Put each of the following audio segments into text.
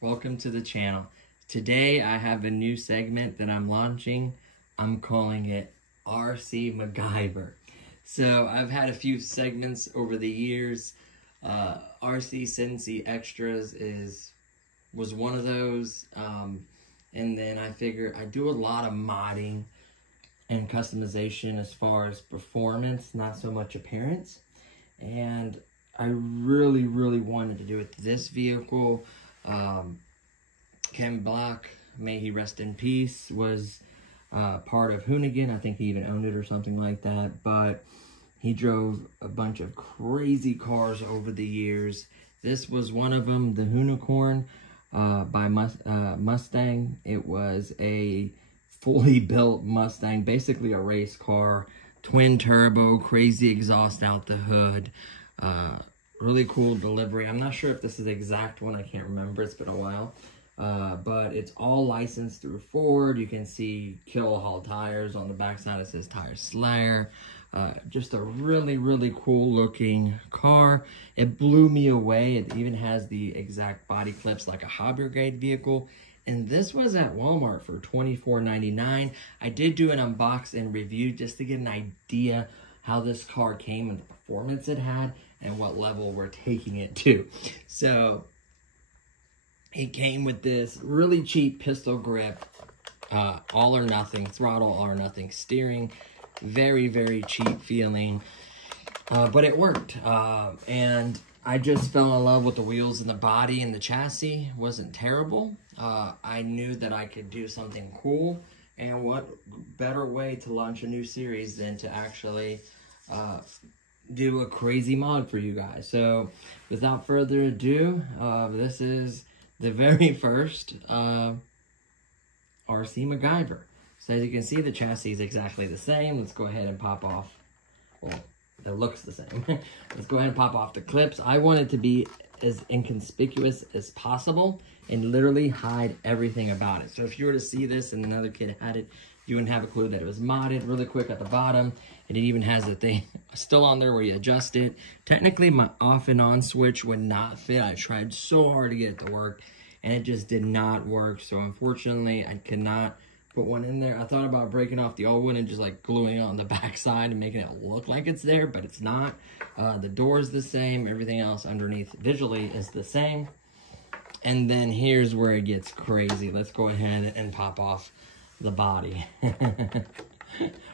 Welcome to the channel. Today I have a new segment that I'm launching. I'm calling it RC MacGyver. So I've had a few segments over the years. RC Cincy Extras was one of those. And then I figured I do a lot of modding and customization as far as performance, not so much appearance. And I really wanted to do it to this vehicle. Ken Block, may he rest in peace, was part of Hoonigan. I think he even owned it or something like that. But he drove a bunch of crazy cars over the years. This was one of them, the Hoonicorn by Mustang. It was a fully built Mustang, basically a race car, twin turbo, crazy exhaust out the hood. Really cool delivery. I'm not sure if this is the exact one. I can't remember. It's been a while. But it's all licensed through Ford. You can see Kill tires on the backside. It says Tire Slayer. Just a really cool looking car. It blew me away. It even has the exact body clips like a hobby grade vehicle. And this was at Walmart for $24.99. I did do an unbox and review just to get an idea how this car came and the performance it had and what level we're taking it to. So it came with this really cheap pistol grip, all or nothing, throttle all or nothing steering, very cheap feeling, but it worked. And I just fell in love with the wheels and the body, and the chassis wasn't terrible. I knew that I could do something cool, and what better way to launch a new series than to actually do a crazy mod for you guys. So without further ado, this is the very first RC MacGyver. So as you can see, the chassis is exactly the same. Let's go ahead and pop off. Well, it looks the same. Let's go ahead and pop off the clips. I want it to be as inconspicuous as possible and literally hide everything about it. So if you were to see this and another kid had it, you wouldn't have a clue that it was modded. Really quick at the bottom, and it even has the thing still on there where you adjust it. Technically, my off and on switch would not fit. I tried so hard to get it to work, and it just did not work. So unfortunately, I could not put one in there. I thought about breaking off the old one and just like gluing it on the back side and making it look like it's there, but it's not. The door is the same. Everything else underneath visually is the same. And then here's where it gets crazy. Let's go ahead and pop off the body.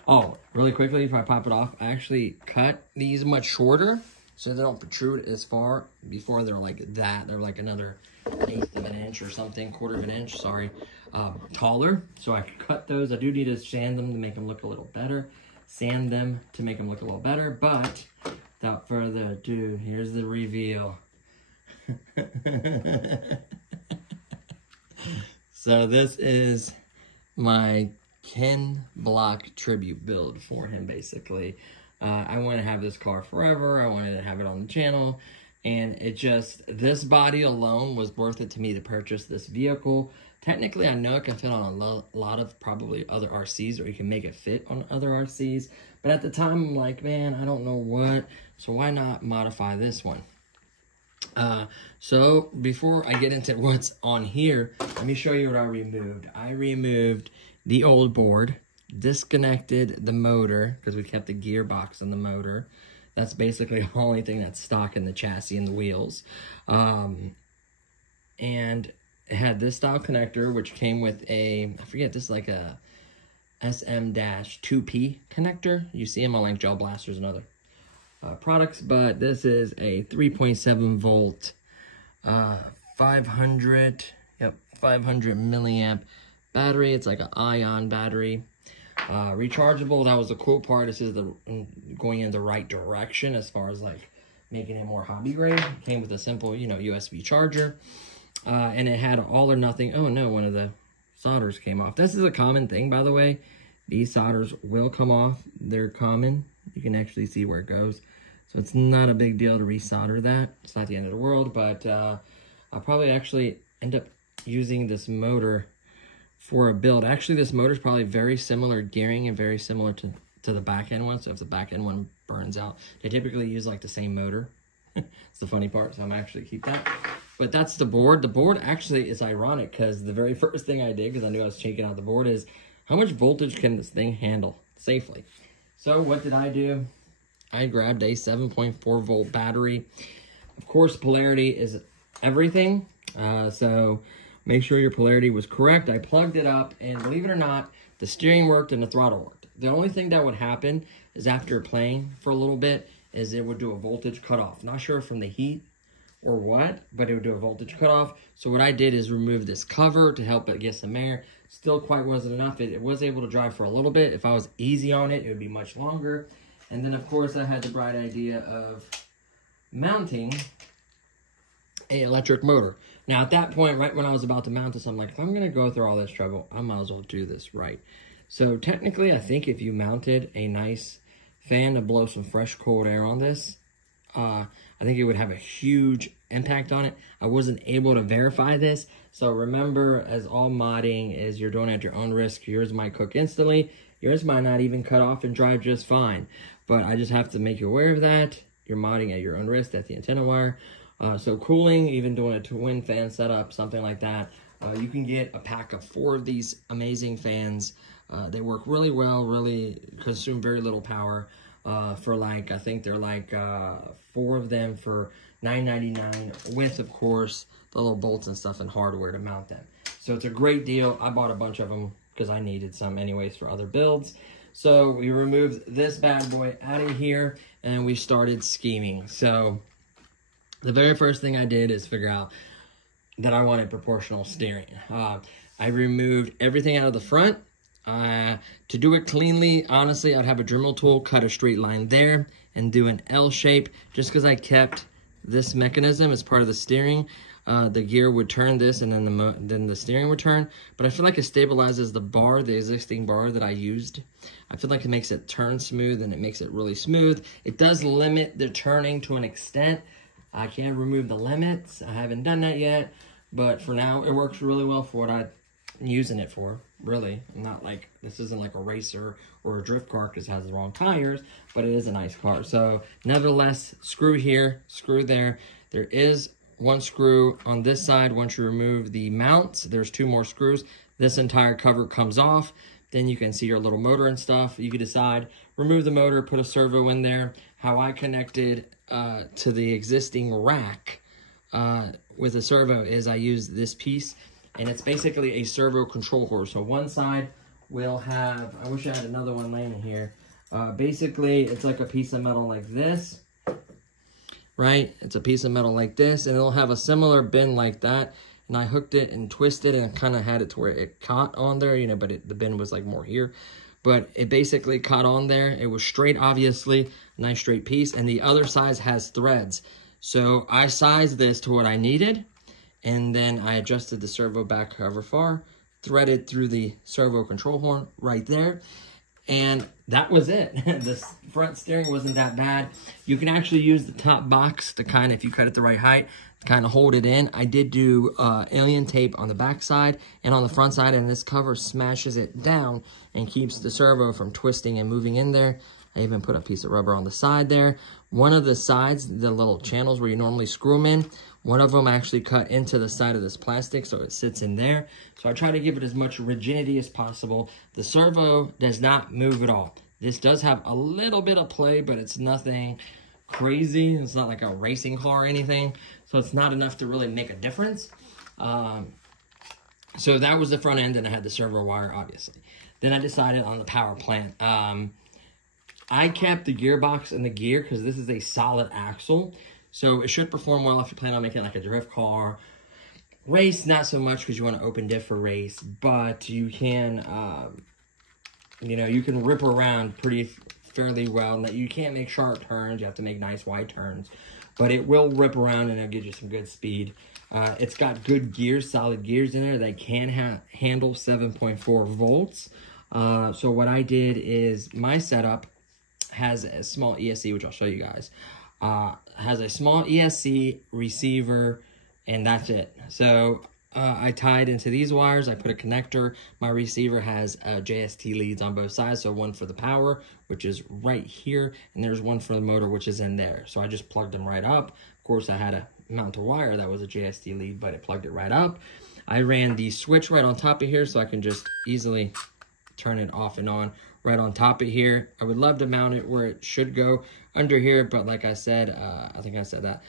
Oh, really quickly before I pop it off, I actually cut these much shorter so they don't protrude as far. Before they're like that, they're like another 1/8 of an inch or something, 1/4 of an inch, sorry, taller. So I cut those. I do need to sand them to make them look a little better. Sand them to make them look a little better. But without further ado, here's the reveal. So this is my Ken Block tribute build for him, basically. I want to have this car forever. I wanted to have it on the channel. And it just, this body alone was worth it to me to purchase this vehicle. Technically, I know it can fit on a lot of probably other RCs, or you can make it fit on other RCs. But at the time, I'm like, man, I don't know what. So why not modify this one? So before I get into what's on here, let me show you what I removed. I removed the old board, disconnected the motor because we kept the gearbox in the motor. That's basically the only thing that's stock in the chassis and the wheels. And it had this style connector, which came with a, I forget, this is like a SM-2P connector. You see them on like Gel Blasters and other products, but this is a 3.7 volt 500 milliamp battery. It's like an ion battery. Rechargeable, that was the cool part. This is going in the right direction as far as like making it more hobby grade. It came with a simple, you know, USB charger. And it had all or nothing. Oh no, one of the solders came off. This is a common thing, by the way. These solders will come off. They're common. You can actually see where it goes. So it's not a big deal to resolder that. It's not the end of the world, but I'll probably actually end up using this motor for a build. Actually, this motor is probably very similar gearing and very similar to the back end one. So if the back end one burns out, they typically use like the same motor. It's the funny part, so I'm actually keep that. But that's the board. The board actually is ironic because the very first thing I did, because I knew I was checking out the board, is how much voltage can this thing handle safely? So what did I do? I grabbed a 7.4 volt battery. Of course, polarity is everything. So make sure your polarity was correct. I plugged it up, and believe it or not, the steering worked and the throttle worked. The only thing that would happen is after playing for a little bit is it would do a voltage cutoff. Not sure from the heat or what, but it would do a voltage cutoff. So what I did is remove this cover to help it get some air. Still quite wasn't enough. It was able to drive for a little bit. If I was easy on it, it would be much longer. And then, of course, I had the bright idea of mounting an electric motor. Now, at that point, right when I was about to mount this, I'm like, if I'm going to go through all this trouble, I might as well do this right. So, technically, I think if you mounted a nice fan to blow some fresh, cold air on this, I think it would have a huge impact on it. I wasn't able to verify this. So, remember, as all modding is you're doing it at your own risk. Yours might cook instantly. Yours might not even cut off and drive just fine. But I just have to make you aware of that. You're modding at your own risk. That's the antenna wire. So cooling, even doing a twin fan setup, something like that. You can get a pack of 4 of these amazing fans. They work really well, really consume very little power. For like, I think they're like 4 of them for $9.99 with, of course, the little bolts and stuff and hardware to mount them. So it's a great deal. I bought a bunch of them because I needed some anyways for other builds. So we removed this bad boy out of here and we started scheming. So the very first thing I did is figure out that I wanted proportional steering. I removed everything out of the front. To do it cleanly, honestly, I'd have a Dremel tool, cut a straight line there, and do an L shape. Just because I kept this mechanism as part of the steering, the gear would turn this, and then the steering would turn. But I feel like it stabilizes the bar, the existing bar that I used. I feel like it makes it turn smooth, and it makes it really smooth. It does limit the turning to an extent. I can't remove the limits. I haven't done that yet, but for now, it works really well for what I'm using it for, really. I'm not like, this isn't like a racer or a drift car because it has the wrong tires, but it is a nice car. So, nevertheless, screw here, screw there. There is one screw on this side. Once you remove the mounts, there's 2 more screws. This entire cover comes off. Then you can see your little motor and stuff. You can decide, remove the motor, put a servo in there. How I connected to the existing rack with a servo is I use this piece, and it's basically a servo control horse. So one side will have, I wish I had another one laying here. Basically, it's like a piece of metal like this, right? It's a piece of metal like this, and it'll have a similar bin like that. And I hooked it and twisted and kind of had it to where it caught on there, you know, but the bin was like more here. But it basically caught on there. It was straight, obviously, nice straight piece. And the other side has threads. So I sized this to what I needed. And then I adjusted the servo back however far, threaded through the servo control horn right there. And that was it. The front steering wasn't that bad. You can actually use the top box to kind of, if you cut it the right height, kind of hold it in. I did do alien tape on the back side and on the front side, and this cover smashes it down and keeps the servo from twisting and moving in there. I even put a piece of rubber on the side there. One of the sides, the little channels where you normally screw them in, one of them actually cut into the side of this plastic, so it sits in there. So I try to give it as much rigidity as possible. The servo does not move at all. This does have a little bit of play, but it's nothing crazy. It's not like a racing car or anything. So it's not enough to really make a difference. So that was the front end, and I had the servo wire, obviously. Then I decided on the power plant. I kept the gearbox and the gear because this is a solid axle. So it should perform well if you plan on making like a drift car Race, not so much because you want to open diff for race, but you can, you know, you can rip around fairly well. You can't make sharp turns. You have to make nice wide turns, but it will rip around and it'll give you some good speed. It's got good gears, solid gears in there that can handle 7.4 volts. So what I did is my setup has a small ESC, which I'll show you guys. Has a small ESC receiver, and that's it. So I tied into these wires. I put a connector. My receiver has JST leads on both sides. So one for the power, which is right here, and there's one for the motor, which is in there. So I just plugged them right up. Of course, I had to mount a wire that was a JST lead, but it plugged it right up. I ran the switch right on top of here, so I can just easily turn it off and on right on top of here. I would love to mount it where it should go under here, but like I said, I think I said that,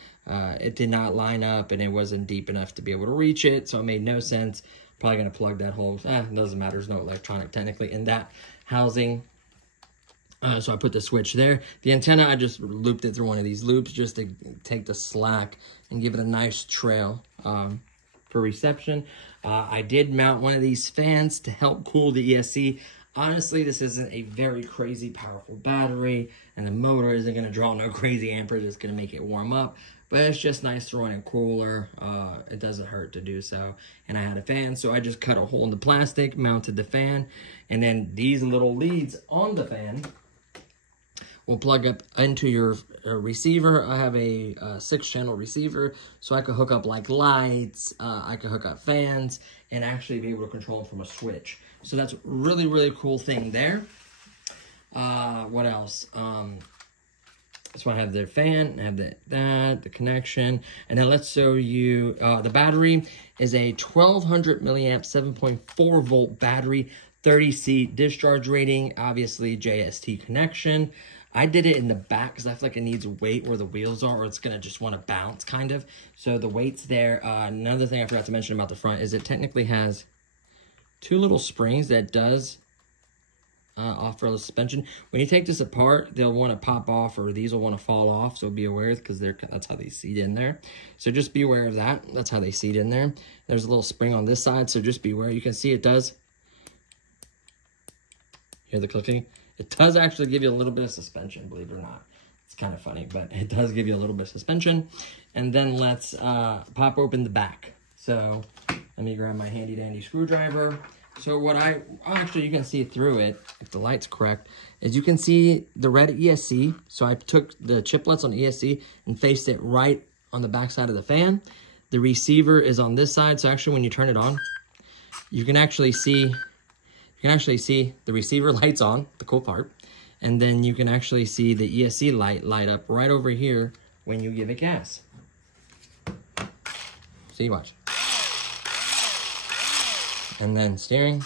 it did not line up and it wasn't deep enough to be able to reach it, so it made no sense. Probably going to plug that hole. It doesn't matter, there's no electronic technically in that housing. So I put the switch there. The antenna, I just looped it through one of these loops just to take the slack and give it a nice trail for reception. I did mount one of these fans to help cool the ESC. Honestly, this isn't a very crazy powerful battery, and the motor isn't going to draw no crazy amperage. It's going to make it warm up, but it's just nice to run it cooler. It doesn't hurt to do so. And I had a fan, so I just cut a hole in the plastic, mounted the fan, and then these little leads on the fan will plug up into your receiver. I have a 6-channel receiver, so I could hook up like lights, I could hook up fans, and actually be able to control them from a switch. So that's a really, really cool thing there. What else? So I have the fan, I have the connection, and then let's show you, the battery is a 1200 milliamp, 7.4 volt battery, 30C discharge rating, obviously JST connection. I did it in the back because I feel like it needs weight where the wheels are, or it's going to just want to bounce, kind of. So the weight's there. Another thing I forgot to mention about the front is it technically has 2 little springs that does offer the suspension. When you take this apart, they'll want to pop off, or these will want to fall off, so be aware, because that's how they seat in there. So just be aware of that. That's how they seat in there. There's a little spring on this side, so just be aware. You can see it does. Hear the clicking? It does actually give you a little bit of suspension, believe it or not. It's kind of funny, but it does give you a little bit of suspension. And then let's pop open the back. So let me grab my handy dandy screwdriver. So what actually you can see through it, if the light's correct, is you can see the red ESC. So I took the chiplets on the ESC and faced it right on the back side of the fan. The receiver is on this side. So actually when you turn it on, you can actually see the receiver lights on, the cool part, and then you can actually see the ESC light up right over here when you give it gas. See, watch. And then steering.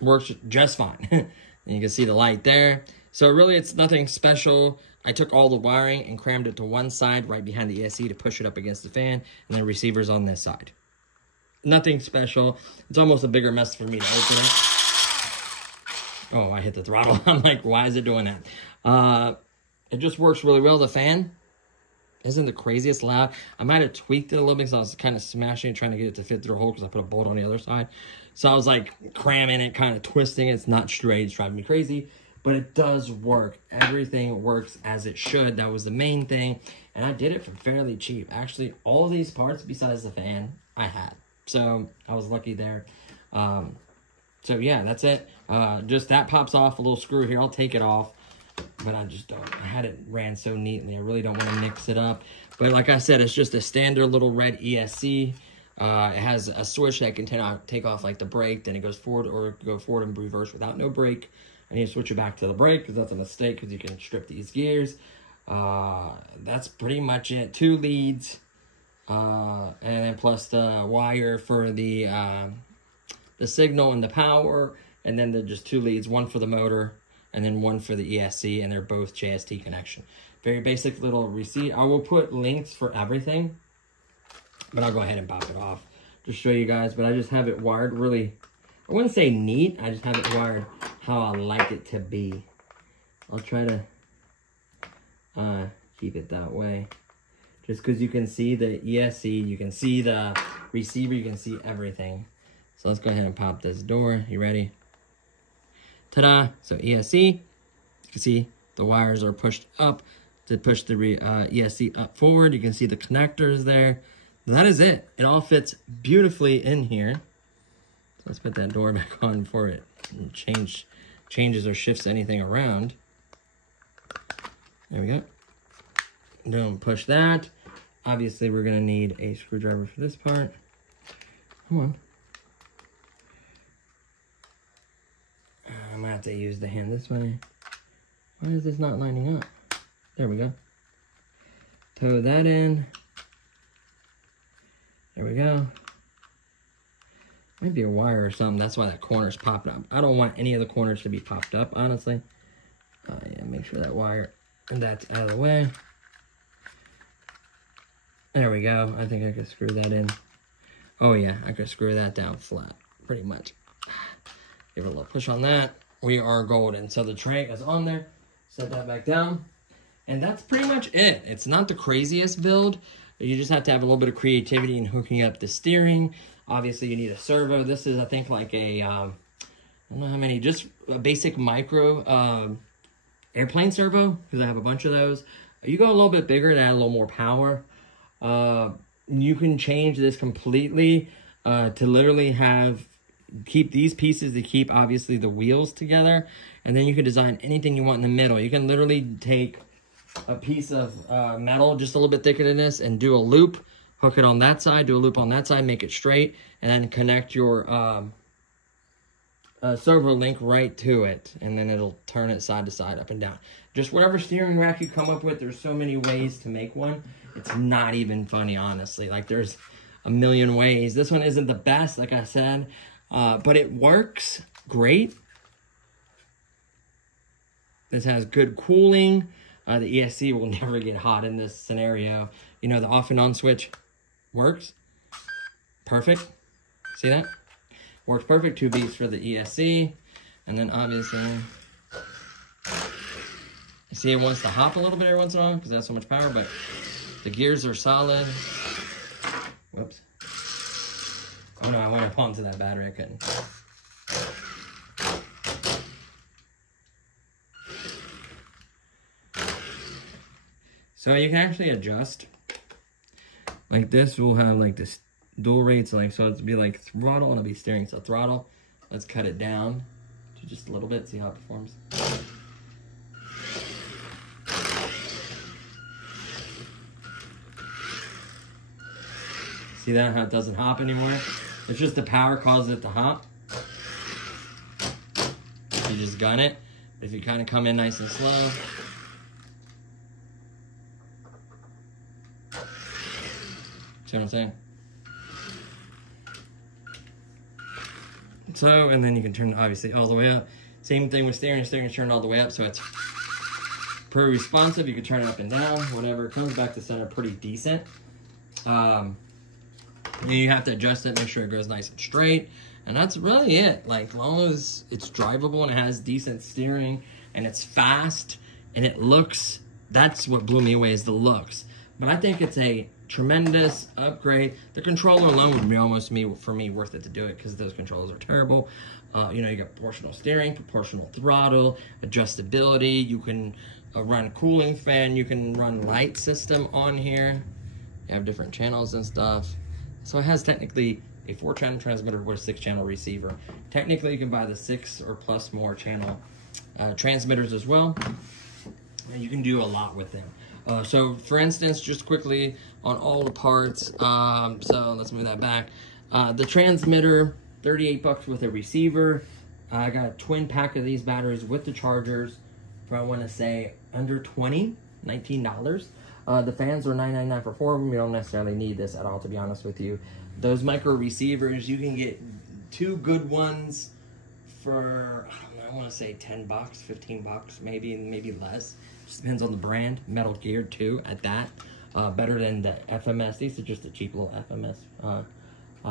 Works just fine. And you can see the light there. So really it's nothing special. I took all the wiring and crammed it to one side right behind the ESC to push it up against the fan, and then receivers on this side. Nothing special. It's almost a bigger mess for me to open it. Oh, I hit the throttle. I'm like, why is it doing that? It just works really well. The fan isn't the craziest loud. I might have tweaked it a little bit because I was kind of smashing it, trying to get it to fit through a hole because I put a bolt on the other side. So I was like cramming it, kind of twisting it. It's not straight. It's driving me crazy. But it does work. Everything works as it should. That was the main thing. And I did it for fairly cheap. Actually, all of these parts besides the fan, I had. So I was lucky there. So yeah, that's it. Just that pops off a little screw here. I'll take it off. But I just don't. I had it ran so neatly. I really don't want to mix it up. But like I said, it's just a standard little red ESC. It has a switch that can take off like the brake. Then it goes forward or go forward and reverse without no brake. I need to switch it back to the brake because that's a mistake because you can strip these gears. That's pretty much it. 2 leads. And then plus the wire for the signal and the power. And then just 2 leads. One for the motor and then one for the ESC. And they're both JST connection. Very basic little receipt. I will put links for everything. But I'll go ahead and pop it off. Just show you guys. But I just have it wired really... I wouldn't say neat. I just have it wired how I like it to be. I'll try to keep it that way. Just because you can see the ESC, you can see the receiver, you can see everything. So let's go ahead and pop this door. You ready? Ta-da! So ESC, you can see the wires are pushed up to push the ESC up forward. You can see the connectors there. And that is it. It all fits beautifully in here. So let's put that door back on before it changes or shifts anything around. There we go. Don't push that. Obviously, we're gonna need a screwdriver for this part. Come on. I'm gonna have to use the hand this way. Why is this not lining up? There we go. Toe that in. There we go. Might be a wire or something. That's why that corner's popping up. I don't want any of the corners to be popped up, honestly. Yeah, make sure that wire and that's out of the way. There we go. I think I could screw that in. Oh yeah, I could screw that down flat, pretty much. Give it a little push on that. We are golden. So the tray is on there. Set that back down. And that's pretty much it. It's not the craziest build. You just have to have a little bit of creativity in hooking up the steering. Obviously, you need a servo. This is, I think, like a, I don't know how many, just a basic micro airplane servo, because I have a bunch of those. You go a little bit bigger to add a little more power. You can change this completely to literally keep these pieces to keep, obviously, the wheels together. And then you can design anything you want in the middle. You can literally take a piece of metal just a little bit thicker than this and do a loop, hook it on that side, do a loop on that side, make it straight, and then connect your servo link right to it, and then it'll turn it side to side, up and down. Just whatever steering rack you come up with, there's so many ways to make one. It's not even funny, honestly. Like, there's a million ways. This one isn't the best, like I said, but it works great. This has good cooling. The ESC will never get hot in this scenario. You know, the off and on switch works. Perfect. See that? Works perfect. 2 beats for the ESC. And then obviously, you see it wants to hop a little bit every once in a while because it has so much power, but the gears are solid. Whoops. Oh no, I went up onto that battery. I couldn't. So you can actually adjust. Like this will have like this dual rates, like, so it'll be like throttle and it'll be steering. So throttle, let's cut it down to just a little bit, see how it performs. See that, how it doesn't hop anymore? It's just the power causes it to hop. You just gun it. If you kind of come in nice and slow. See what I'm saying? So, and then you can turn, obviously, all the way up. Same thing with steering. Steering is turned all the way up, so it's pretty responsive. You can turn it up and down, whatever. It comes back to center pretty decent. You have to adjust it, make sure it goes nice and straight. And that's really it. Like, as long as it's drivable and it has decent steering and it's fast and it looks, that's what blew me away, is the looks. But I think it's a tremendous upgrade. The controller alone would be almost, for me, worth it to do it, because those controllers are terrible. You know, you got proportional steering, proportional throttle, adjustability. You can run cooling fan. You can run light system on here. You have different channels and stuff. So it has technically a 4-channel transmitter with a 6-channel receiver. Technically, you can buy the 6 or plus more channel transmitters as well. And you can do a lot with them. So for instance, just quickly on all the parts, so let's move that back. The transmitter, 38 bucks with a receiver. I got a twin pack of these batteries with the chargers for, I want to say, under $19. The fans are $9.99 for 4 of them. You don't necessarily need this at all, to be honest with you. Those micro receivers, you can get 2 good ones for, I want to say 10 bucks, 15 bucks, maybe less. Just depends on the brand. Metal geared too, at that. Better than the FMS. These are just the cheap little FMS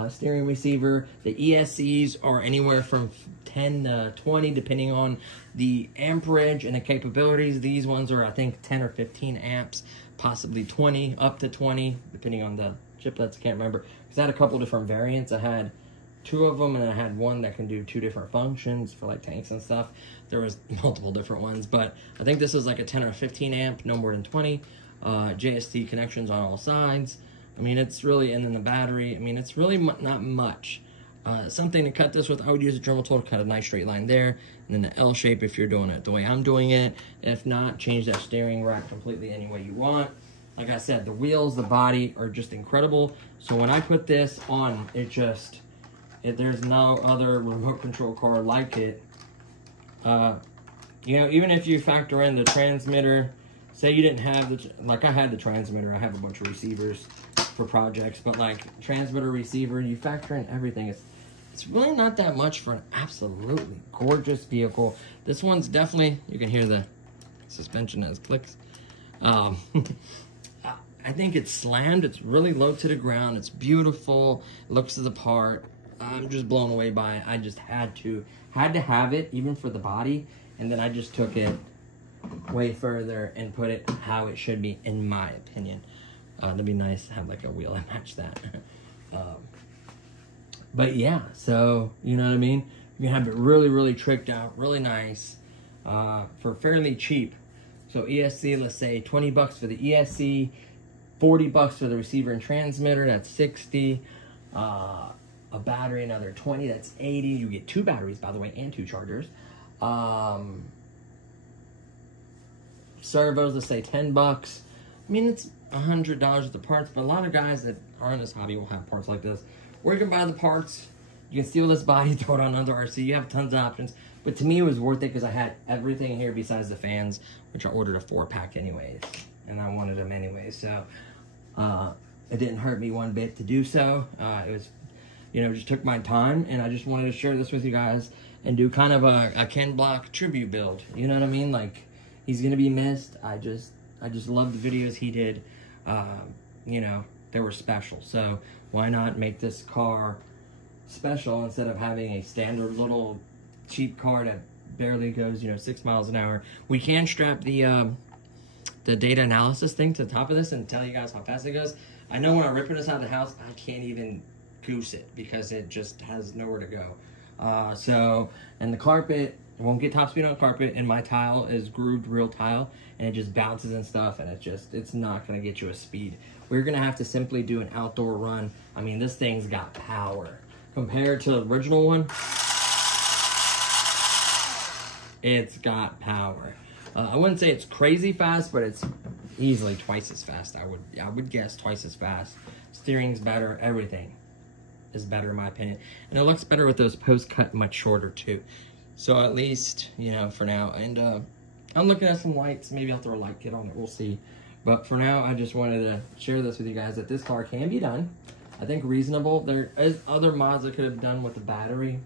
steering receiver. The ESCs are anywhere from 10 to 20 depending on the amperage and the capabilities. These ones are, I think, 10 or 15 amps, possibly 20, up to 20, depending on the chiplets. I can't remember, because I had a couple different variants. I had 2 of them, and I had one that can do 2 different functions for like tanks and stuff. There was multiple different ones, but I think this is like a 10 or 15 amp, no more than 20. JST connections on all sides. I mean, it's really, and then the battery, I mean, it's really not much. Something to cut this with, I would use a Dremel tool to cut a nice straight line there, and then the L shape if you're doing it the way I'm doing it. If not, change that steering rack completely any way you want. Like I said, the wheels, the body are just incredible. So when I put this on, there's no other remote control car like it. You know, even if you factor in the transmitter, say you didn't have the, like I had the transmitter, I have a bunch of receivers for projects, but like transmitter, receiver, you factor in everything. It's really not that much for an absolutely gorgeous vehicle. This one's definitely, you can hear the suspension as it clicks. I think it's slammed. It's really low to the ground. It's beautiful. It looks the part. I'm just blown away by it. I just had to have it, even for the body, and then I just took it way further and put it how it should be, in my opinion. That'd be nice to have like a wheel that match that. But yeah, so you know what I mean. You can have it really, really tricked out, really nice, for fairly cheap. So ESC, let's say 20 bucks for the ESC, 40 bucks for the receiver and transmitter. That's 60. A battery, another 20. That's 80. You get 2 batteries, by the way, and 2 chargers. Servos, let's say 10 bucks. I mean, it's $100 worth of parts, but a lot of guys that are in this hobby will have parts like this. Where you can buy the parts, you can steal this body, throw it on another RC. You have tons of options. But to me, it was worth it because I had everything here besides the fans, which I ordered a 4-pack anyways, and I wanted them anyways. So it didn't hurt me one bit to do so. It was, you know, just took my time, and I just wanted to share this with you guys and do kind of a Ken Block tribute build. You know what I mean? Like, he's gonna be missed. I just love the videos he did. You know, they were special. So why not make this car special instead of having a standard little cheap car that barely goes, you know, 6 miles an hour. We can strap the data analysis thing to the top of this and tell you guys how fast it goes. I know when I'm ripping this out of the house, I can't even goose it because it just has nowhere to go. So, and the carpet, it won't get top speed on carpet, and my tile is grooved real tile, and it just bounces and stuff, and it's not gonna get you a speed. We're gonna have to simply do an outdoor run. I mean, this thing's got power. Compared to the original one, it's got power. I wouldn't say it's crazy fast, but it's easily twice as fast. I would guess twice as fast. Steering's better, everything is better in my opinion. And it looks better with those posts cut much shorter too. So at least, you know, for now. And I'm looking at some lights. Maybe I'll throw a light kit on it. We'll see. But for now, I just wanted to share this with you guys that this car can be done. I think reasonable. There is other mods I could have done with the battery,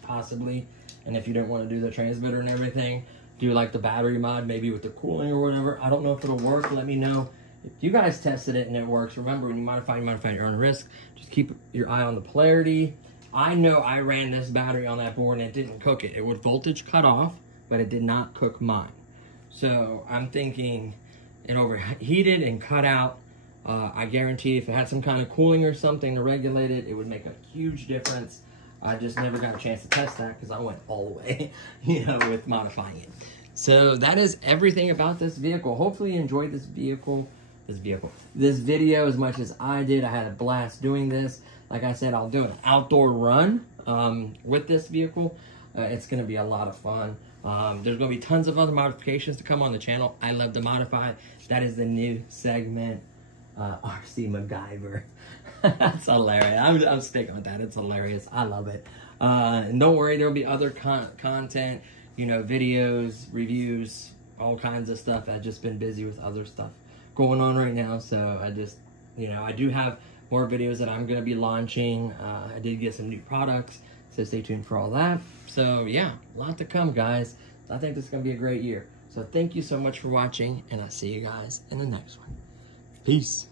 possibly. And if you don't want to do the transmitter and everything, do like the battery mod, maybe with the cooling or whatever. I don't know if it'll work. Let me know. If you guys tested it and it works, remember when you modify at your own risk. Just keep your eye on the polarity. I know I ran this battery on that board and it didn't cook it. It would voltage cut off, but it did not cook mine. So I'm thinking it overheated and cut out. I guarantee if it had some kind of cooling or something to regulate it, it would make a huge difference. I just never got a chance to test that because I went all the way, you know, with modifying it. So that is everything about this vehicle. Hopefully you enjoyed this video as much as I did. I had a blast doing this. Like I said, I'll do an outdoor run with this vehicle. It's going to be a lot of fun. There's going to be tons of other modifications to come on the channel. I love to modify. That is the new segment, RC MacGyver. That's hilarious. I'm sticking with that. It's hilarious. I love it. And don't worry, there'll be other content, you know, videos, reviews, all kinds of stuff. I've just been busy with other stuff going on right now. So I just, you know, I do have more videos that I'm going to be launching. I did get some new products, so stay tuned for all that. So yeah, a lot to come, guys. I think this is going to be a great year. So thank you so much for watching, and I'll see you guys in the next one. Peace.